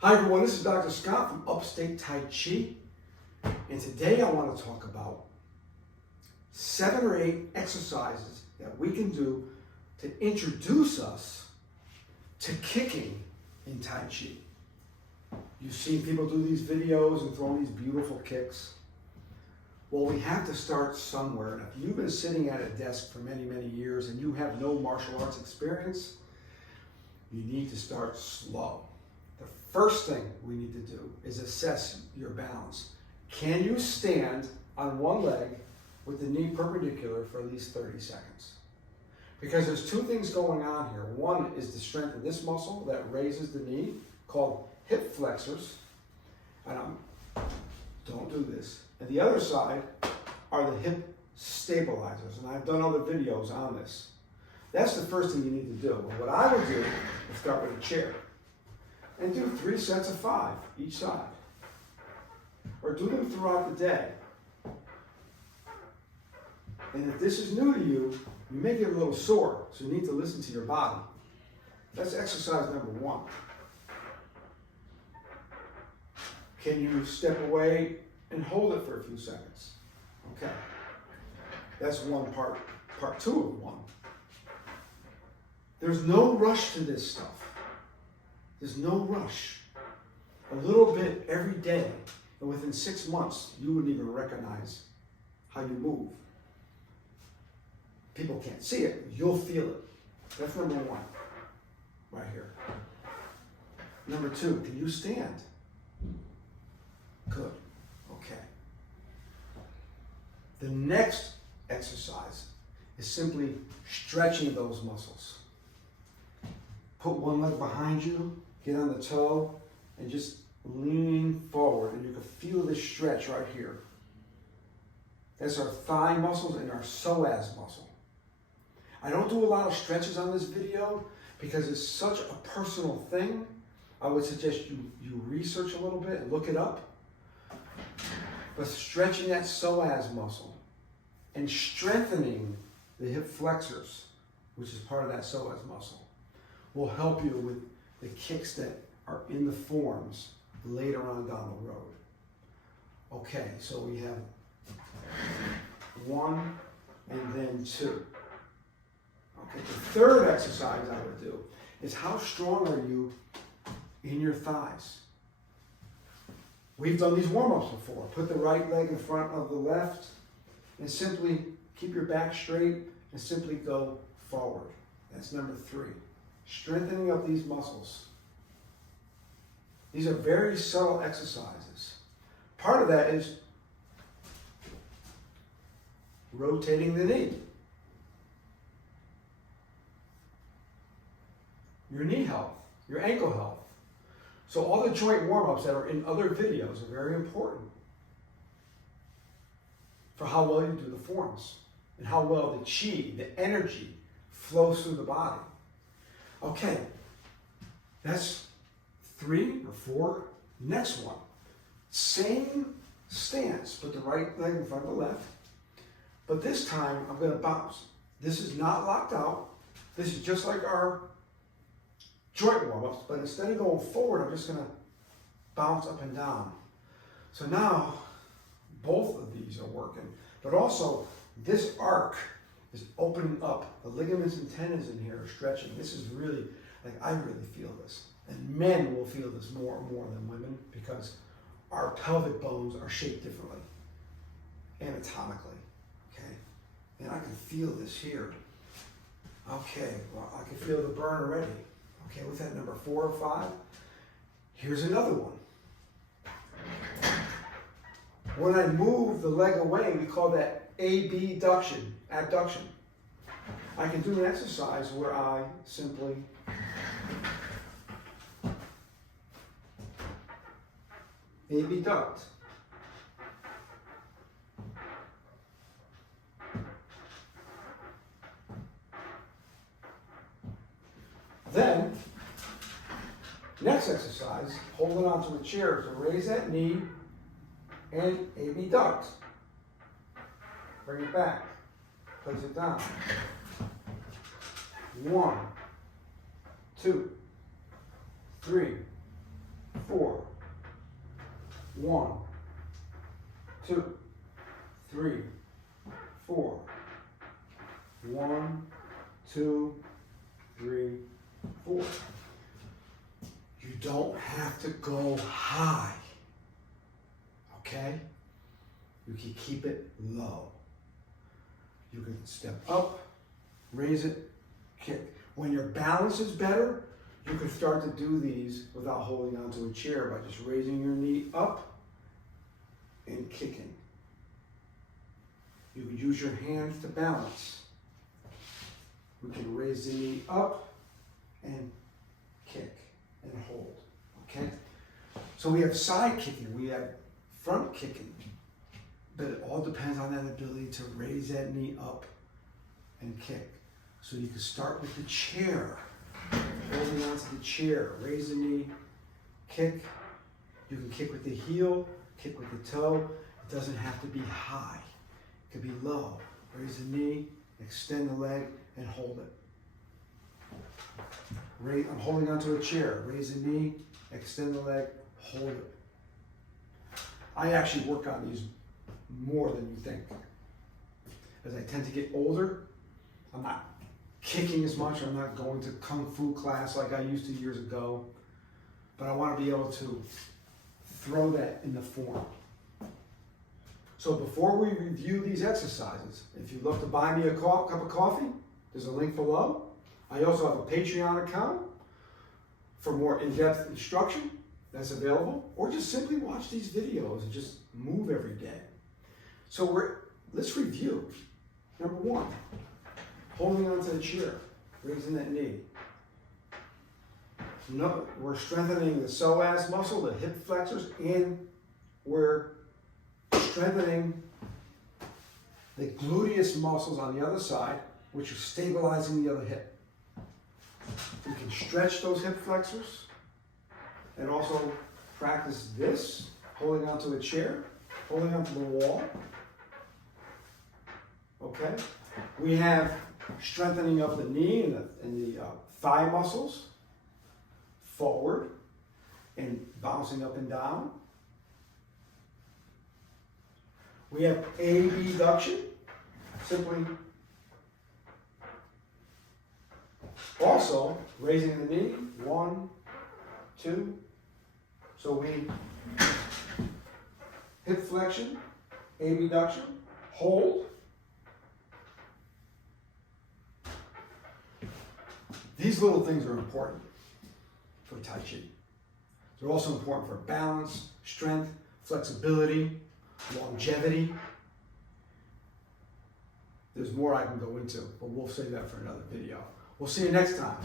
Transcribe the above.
Hi everyone, this is Dr. Scott from Upstate Tai Chi, and today I want to talk about 7 or 8 exercises that we can do to introduce us to kicking in Tai Chi. You've seen people do these videos and throw these beautiful kicks. Well, we have to start somewhere, and if you've been sitting at a desk for many, many years and you have no martial arts experience, you need to start slow. The first thing we need to do is assess your balance. Can you stand on one leg with the knee perpendicular for at least 30 seconds? Because there's 2 things going on here. One is to strengthen this muscle that raises the knee, called hip flexors. And don't do this. And the other side are the hip stabilizers. And I've done other videos on this. That's the first thing you need to do. And what I would do is start with a chair. And do 3 sets of 5 each side. Or do them throughout the day. And if this is new to you, you may get a little sore, so you need to listen to your body. That's exercise number 1. Can you step away and hold it for a few seconds? Okay. That's one part. Part 2 of 1. There's no rush to this stuff. There's no rush. A little bit every day, and within 6 months, you wouldn't even recognize how you move. People can't see it, you'll feel it. That's number 1, right here. Number 2, can you stand? Good, okay. The next exercise is simply stretching those muscles. Put one leg behind you, get on the toe, and just lean forward, and you can feel this stretch right here. That's our thigh muscles and our psoas muscle. I don't do a lot of stretches on this video because it's such a personal thing. I would suggest you research a little bit and look it up. But stretching that psoas muscle and strengthening the hip flexors, which is part of that psoas muscle, will help you with the kicks that are in the forms later on down the road. Okay, so we have 1 and then 2. Okay, the third exercise I would do is how strong are you in your thighs? We've done these warm-ups before. Put the right leg in front of the left and simply keep your back straight and simply go forward. That's number 3. Strengthening up these muscles. These are very subtle exercises. Part of that is rotating the knee. Your knee health, your ankle health. So all the joint warm-ups that are in other videos are very important for how well you do the forms and how well the chi, the energy, flows through the body. Okay, that's 3 or 4. Next one, same stance, put the right leg in front of the left, but this time I'm going to bounce. This is not locked out. This is just like our joint warm-ups, but instead of going forward, I'm just going to bounce up and down. So now, both of these are working, but also this arc is opening up. The ligaments and tendons in here are stretching. This is really, I really feel this. And men will feel this more and more than women because our pelvic bones are shaped differently, anatomically, okay? And I can feel this here. Okay, well, I can feel the burn already. Okay, what's that, number 4 or 5? Here's another one. When I move the leg away, we call that abduction. I can do an exercise where I simply abduct. Then, next exercise, holding onto a chair to raise that knee and abduct. Bring it back. Place it down. 1, 2, 3, 4. 1, 2, 3, 4. 1, 2, 3, 4. You don't have to go high, okay? You can keep it low. You can step up, raise it, kick. When your balance is better, you can start to do these without holding onto a chair by just raising your knee up and kicking. You can use your hands to balance. We can raise the knee up and kick and hold, okay? So we have side kicking, we have front kicking, but it all depends on that ability to raise that knee up and kick. So you can start with the chair, holding onto the chair, raise the knee, kick. You can kick with the heel, kick with the toe. It doesn't have to be high. It could be low. Raise the knee, extend the leg, and hold it. I'm holding onto a chair. Raise the knee, extend the leg, hold it. I actually work on these more than you think. As I tend to get older, I'm not kicking as much. I'm not going to kung fu class like I used to years ago. But I want to be able to throw that in the form. So before we review these exercises, if you'd love to buy me a cup of coffee, there's a link below. I also have a Patreon account for more in-depth instruction that's available, or just simply watch these videos and just move every day. So let's review. Number 1, holding onto the chair, raising that knee. No, we're strengthening the psoas muscle, the hip flexors, and we're strengthening the gluteus muscles on the other side, which are stabilizing the other hip. We can stretch those hip flexors and also practice this, holding onto a chair, holding onto the wall. Okay? We have strengthening of the knee and the thigh muscles, forward and bouncing up and down. We have abduction, simply also raising the knee, 1, 2. So we hip flexion, abduction, hold. These little things are important for Tai Chi. They're also important for balance, strength, flexibility, longevity. There's more I can go into, but we'll save that for another video. We'll see you next time.